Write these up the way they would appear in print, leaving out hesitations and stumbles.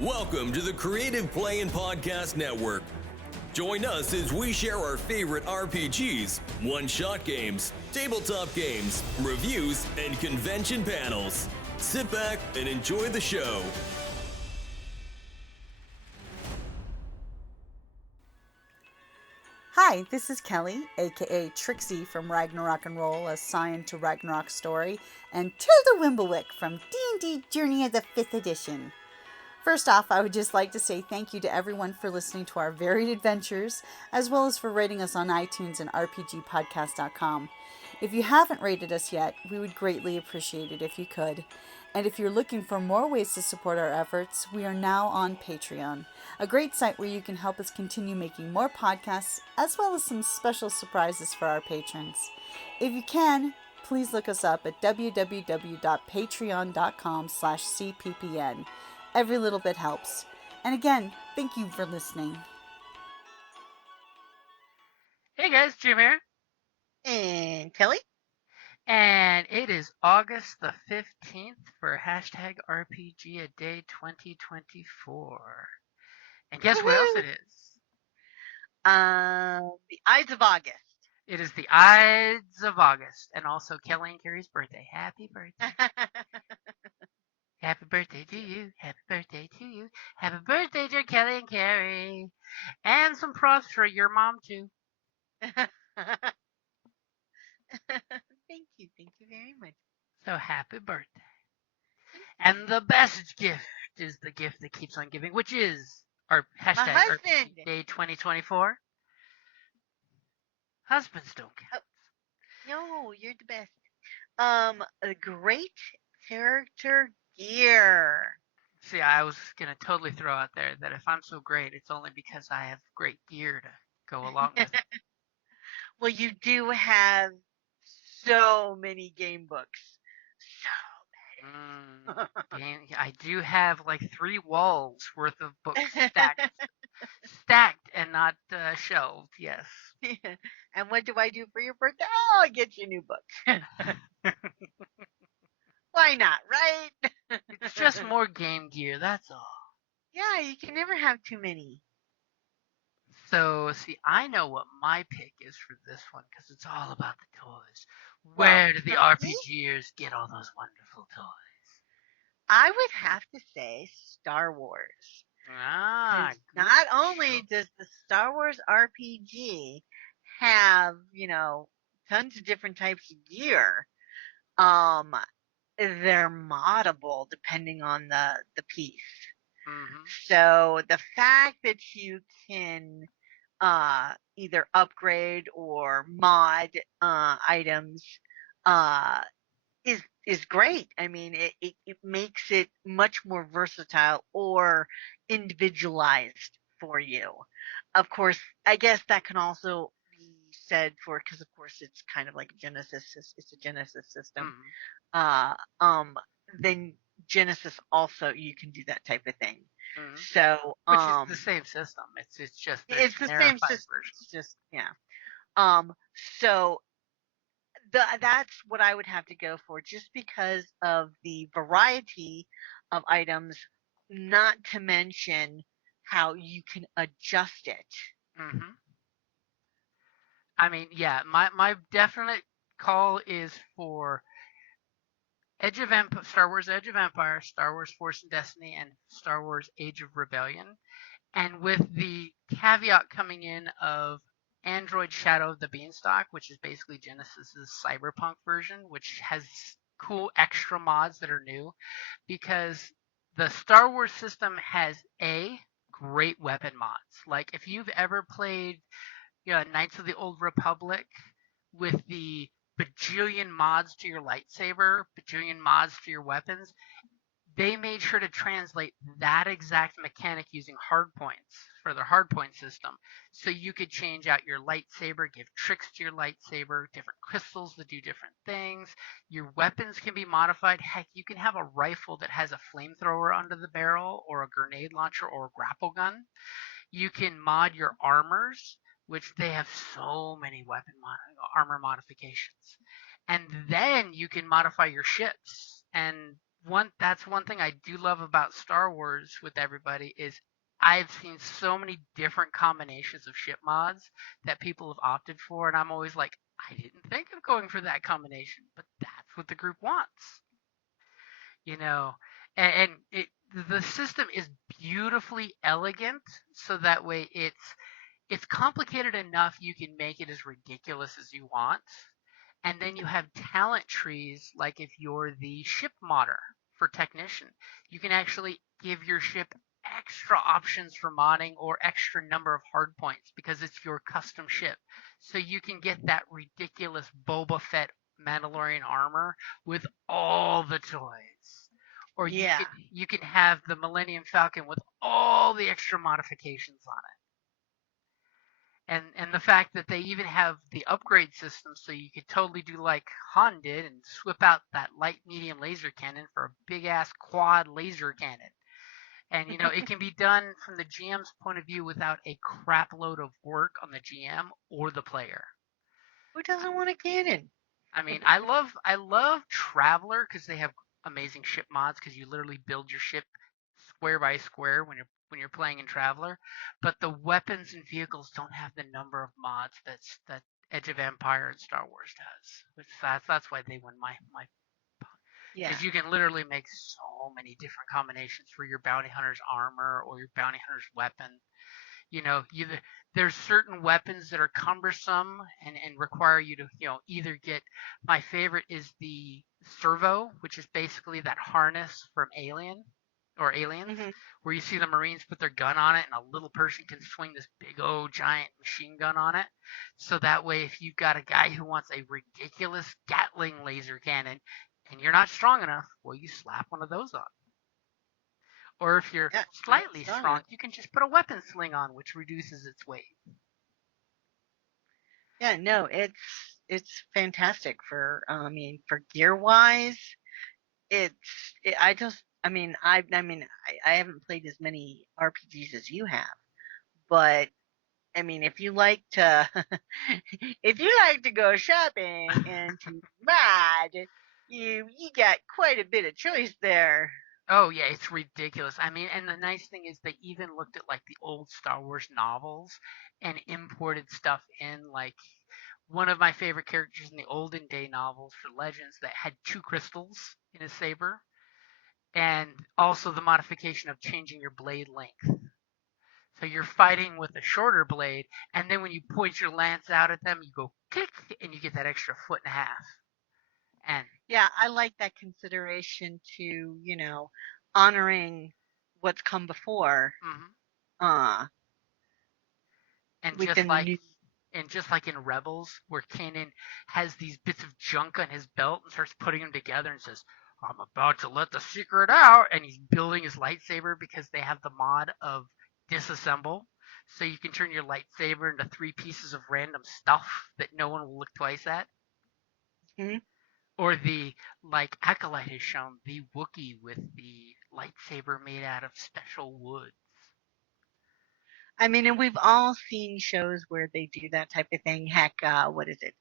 Welcome to the Creative Play and Podcast Network. Join us as we share our favorite RPGs, one-shot games, tabletop games, reviews, and convention panels. Sit back and enjoy the show. Hi, this is Kelly, aka Trixie from Ragnarok and Roll, a Scion to Ragnarok story, and Tilda Wimblewick from D&D Journey of the 5th Edition. First off, I would just like to say thank you to everyone for listening to our varied adventures, as well as for rating us on iTunes and RPGpodcast.com. If you haven't rated us yet, we would greatly appreciate it if you could. And if you're looking for more ways to support our efforts, we are now on Patreon, a great site where you can help us continue making more podcasts, as well as some special surprises for our patrons. If you can, please look us up at www.patreon.com/cppn. Every little bit helps. And again, thank you for listening. Hey guys, Jim here. And Kelly? And it is August the 15th for hashtag RPGaDAY2024. And guess what else it is? The Ides of August. It is the Ides of August, and also Kelly and Carrie's birthday. Happy birthday. Happy birthday to you. Happy birthday to you. Happy birthday, dear Kelly and Carrie. And some props for your mom, too. Thank you very much. So happy birthday. And the best gift is the gift that keeps on giving, which is our hashtag RPGaDAY2024. Husbands don't count. No, you're the best. A great character gear. See, I was going to totally throw out there that if I'm so great, it's only because I have great gear to go along with it. Well, you do have so many game books. I do have like 3 walls worth of books stacked and not shelved, yes. And what do I do for your birthday? Oh, I get you a new book. Why not, right? It's just more game gear, that's all. Yeah, you can never have too many. So, see, I know what my pick is for this one, because it's all about the toys. Where do the RPGers get all those wonderful toys? I would have to say Star Wars. Not only does the Star Wars RPG have, tons of different types of gear, they're moddable depending on the piece. Mm-hmm. So the fact that you can either upgrade or mod items is great. I mean, it makes it much more versatile or individualized for you. Of course, I guess that can also be said for, because of course it's kind of like it's a Genesis system. Mm-hmm. Then Genesis also, you can do that type of thing. Mm-hmm. So, which is the same system. It's just it's the same system. Version. It's just, yeah. So that's what I would have to go for, just because of the variety of items, not to mention how you can adjust it. Mm-hmm. I mean, yeah, my definite call is for Star Wars Edge of Empire, Star Wars Force and Destiny, and Star Wars Age of Rebellion. And with the caveat coming in of Android Shadow of the Beanstalk, which is basically Genesis's cyberpunk version, which has cool extra mods that are new, because the Star Wars system has great weapon mods. Like if you've ever played Knights of the Old Republic with the bajillion mods to your lightsaber, bajillion mods to your weapons, they made sure to translate that exact mechanic using hardpoints for their hardpoint system. So you could change out your lightsaber, give tricks to your lightsaber, different crystals that do different things. Your weapons can be modified. Heck, you can have a rifle that has a flamethrower under the barrel, or a grenade launcher, or a grapple gun. You can mod your armors, which they have so many armor modifications. And then you can modify your ships. And That's one thing I do love about Star Wars with everybody is I've seen so many different combinations of ship mods that people have opted for, and I'm always like, I didn't think of going for that combination, but that's what the group wants, you know. The system is beautifully elegant, so that way it's complicated enough you can make it as ridiculous as you want. And then you have talent trees, like if you're the ship modder for technician, you can actually give your ship extra options for modding or extra number of hard points because it's your custom ship. So you can get that ridiculous Boba Fett Mandalorian armor with all the toys. Or Yeah. you can have the Millennium Falcon with all the extra modifications on it. And the fact that they even have the upgrade system, so you could totally do like Han did and swip out that light medium laser cannon for a big ass quad laser cannon. And it can be done from the GM's point of view without a crap load of work on the GM or the player. Who doesn't want a cannon? I mean, I love Traveler because they have amazing ship mods because you literally build your ship square by square when you're playing in Traveler, but the weapons and vehicles don't have the number of mods that Edge of Empire and Star Wars does. That's why they win my Yeah. because you can literally make so many different combinations for your bounty hunter's armor or your bounty hunter's weapon. You know, there's certain weapons that are cumbersome and require you to, either get, my favorite is the servo, which is basically that harness from Alien or Aliens, Hmm. where you see the Marines put their gun on it and a little person can swing this big old giant machine gun on it. So that way, if you've got a guy who wants a ridiculous Gatling laser cannon and you're not strong enough, well, you slap one of those on. Or if you're Yeah. Not slightly strong strong, enough. you can just put a weapon sling on, which reduces its weight. Yeah. No, it's fantastic for. I mean, for gear wise, I just. I haven't played as many RPGs as you have, but I mean, if you like to, if you like to go shopping and to mod, you got quite a bit of choice there. Oh yeah, it's ridiculous. I mean, and the nice thing is they even looked at like the old Star Wars novels and imported stuff in. Like one of my favorite characters in the olden day novels for Legends that had two crystals in his saber, and also the modification of changing your blade length. So you're fighting with a shorter blade, and then when you point your lance out at them, you go kick, and you get that extra foot and a half. And Yeah, I like that consideration to, honoring what's come before, mhm. uh, and just within the like new. and just like in Rebels, where Kanan has these bits of junk on his belt and starts putting them together and says, "I'm about to let the secret out," and he's building his lightsaber because they have the mod of disassemble, so you can turn your lightsaber into three pieces of random stuff that no one will look twice at. Mhm. Or the, like Acolyte has shown, the Wookiee with the lightsaber made out of special woods. I mean, and we've all seen shows where they do that type of thing. Heck, what is it?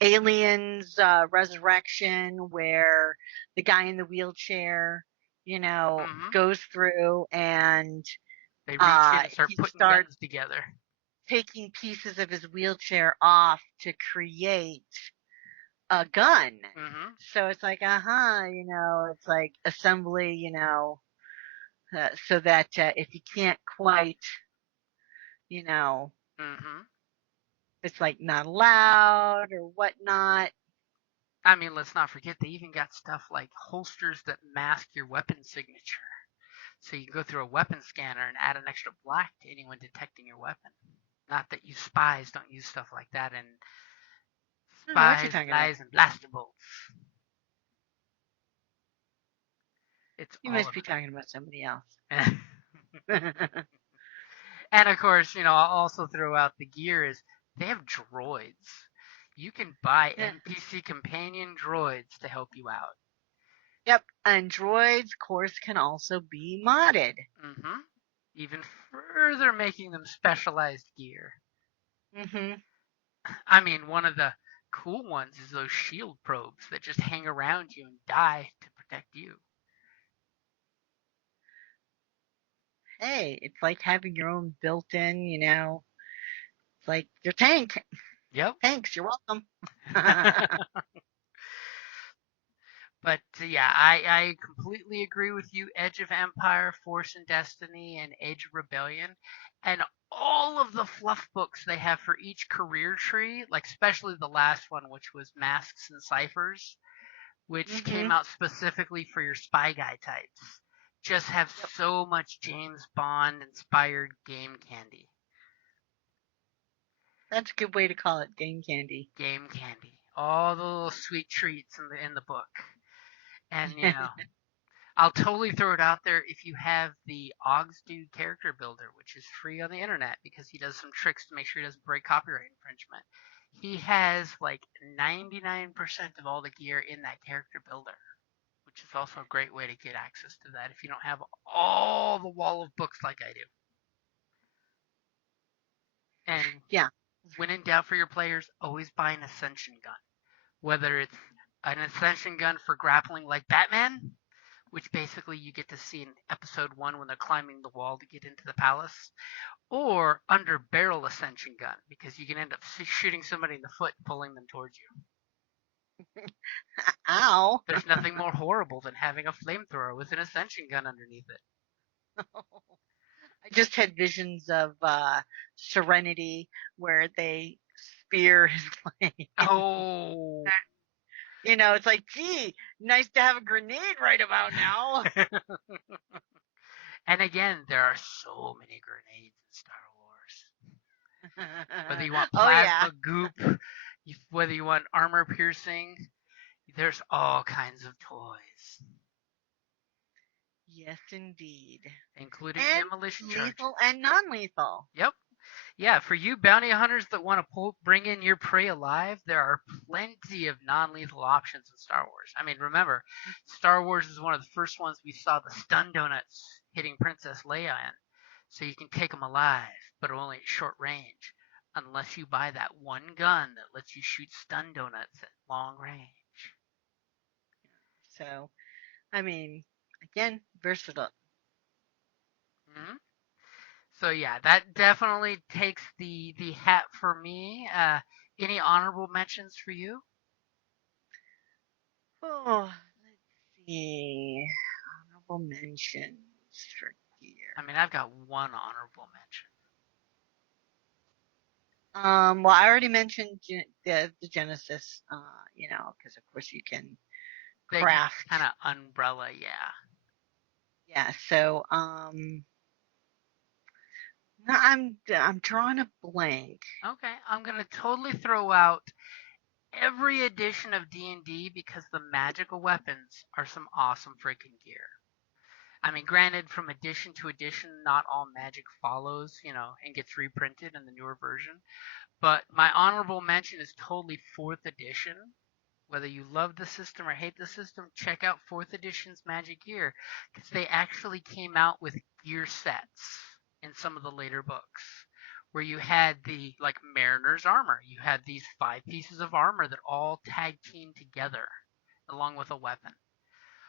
Aliens Resurrection, where the guy in the wheelchair, Hmm. goes through and They reach in and start he putting starts guns together. taking pieces of his wheelchair off to create a gun. Hmm. So it's like, it's like assembly, so that if you can't quite, you know, Hmm. it's like not allowed or whatnot. I mean, let's not forget they even got stuff like holsters that mask your weapon signature. So you can go through a weapon scanner and add an extra black to anyone detecting your weapon. Not that you spies don't use stuff like that in I don't know what you're Spies, talking about. Lies, and Blaster Bolts. It's You all must be talking about somebody else. of And of course, I'll also throw out the gear is they have droids. You can buy Yeah. NPC companion droids to help you out. Yep. And droids, of course, can also be modded. Hmm. Even further making them specialized gear. Hmm. I mean, one of the cool ones is those shield probes that just hang around you and die to protect you. Hey, it's like having your own built-in, it's like your tank. Yep. Thanks, you're welcome. But yeah, I completely agree with you. Edge of Empire, Force and Destiny, and Age of Rebellion, and all of the fluff books they have for each career tree, like especially the last one, which was Masks and Ciphers, which came Hmm. out specifically for your spy guy types, just have Yep. so much James Bond inspired game candy. That's a good way to call it, game candy. Game candy. All the little sweet treats in the book. And I'll totally throw it out there if you have the Og's Dude character builder, which is free on the internet because he does some tricks to make sure he doesn't break copyright infringement. He has like 99% of all the gear in that character builder, which is also a great way to get access to that if you don't have all the wall of books like I do. And Yeah. when in doubt for your players, always buy an Ascension gun. Whether it's an Ascension gun for grappling like Batman, which basically you get to see in episode 1 when they're climbing the wall to get into the palace, or under barrel ascension gun because you can end up shooting somebody in the foot and pulling them towards you. Ow. There's nothing more horrible than having a flamethrower with an ascension gun underneath it. I just had visions of Serenity where they spear his flame. Oh. It's like, gee, nice to have a grenade right about now. And again, there are so many grenades in Star Wars. Whether you want Oh yeah. plasma goop, whether you want armor piercing, there's all kinds of toys, Yes, indeed. including And demolition lethal charges. and non-lethal. Yep. Yeah, for you bounty hunters that want to bring in your prey alive, there are plenty of non-lethal options in Star Wars. I mean, remember, Star Wars is one of the first ones we saw the stun donuts hitting Princess Leia in. So you can take them alive, but only at short range, unless you buy that one gun that lets you shoot stun donuts at long range. So, I mean, again, versatile. Hmm. So yeah, that definitely takes the hat for me. Any honorable mentions for you? Oh, let's see. Honorable mentions for gear. I mean, I've got one honorable mention. Well, I already mentioned the Genesis, because of course you can They can craft. kind of umbrella, yeah. Yeah, so no, I'm drawing a blank. Okay, I'm gonna totally throw out every edition of D&D because the magical weapons are some awesome freaking gear. I mean, granted, from edition to edition, not all magic follows, and gets reprinted in the newer version. But my honorable mention is totally 4th edition. Whether you love the system or hate the system, check out 4th edition's magic gear because they actually came out with gear sets in some of the later books where you had the like mariner's armor. You had these 5 pieces of armor that all tag team together along with a weapon.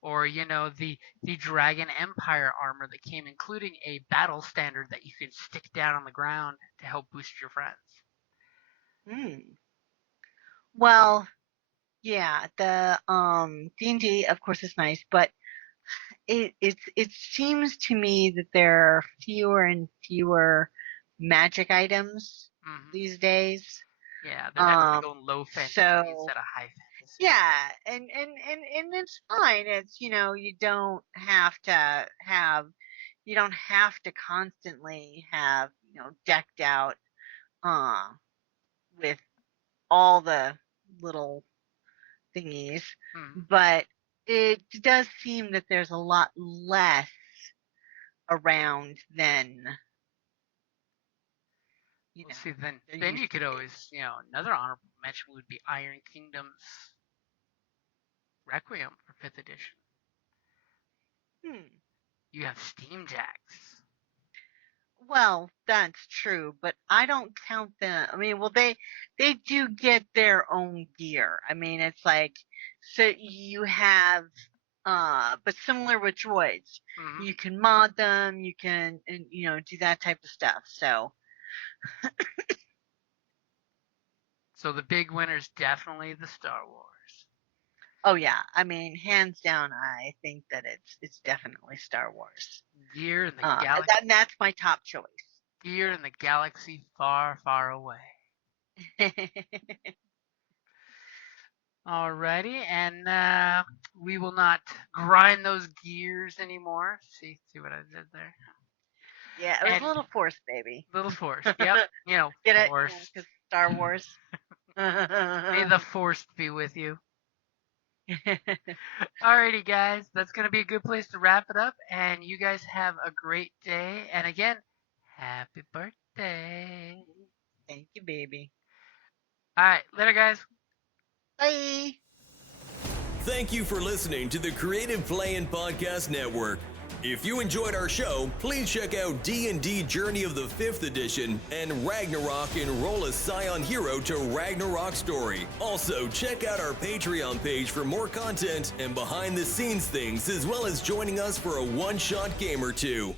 Or the Dragon Empire armor that came including a battle standard that you could stick down on the ground to help boost your friends. Hmm. Well, yeah, the D&D, of course, is nice, but it seems to me that there are fewer and fewer magic items Hmm. these days. Yeah, they're definitely going low fantasy So instead of high fantasy. yeah, and it's fine. It's you don't have to constantly have decked out uh with all the little thingies, Hmm. but it does seem that there's a lot less around than Well, see, then there then used you to could be. always, another honorable mention would be Iron Kingdom's Requiem for 5th edition. Hmm. You have Steam Jacks. Well, that's true, but I don't count them. I mean, well, they do get their own gear. I mean, it's like so you have but similar with droids. Mhm. You can mod them, you can, and, do that type of stuff. So, So the big winner's definitely the Star Wars. oh yeah, I mean, hands down, I think that it's definitely Star Wars. Gear in the And galaxy. that's my top choice. Gear in the galaxy far, far away. Alrighty, and we will not grind those gears anymore. See what I did there? Yeah, it was And a little forced, baby. little force. Yep, Get it? force. Because Star Wars. May the force be with you. Alrighty, guys, that's gonna be a good place to wrap it up. And you guys have a great day. And again, happy birthday. Thank you, baby. All right, later, guys. Bye. Thank you for listening to the Creative Play-In Podcast Network. If you enjoyed our show, please check out D&D Journey of the 5th Edition and Ragnarok Enroll a Scion Hero to Ragnarok Story. Also, check out our Patreon page for more content and behind-the-scenes things, as well as joining us for a one-shot game or two.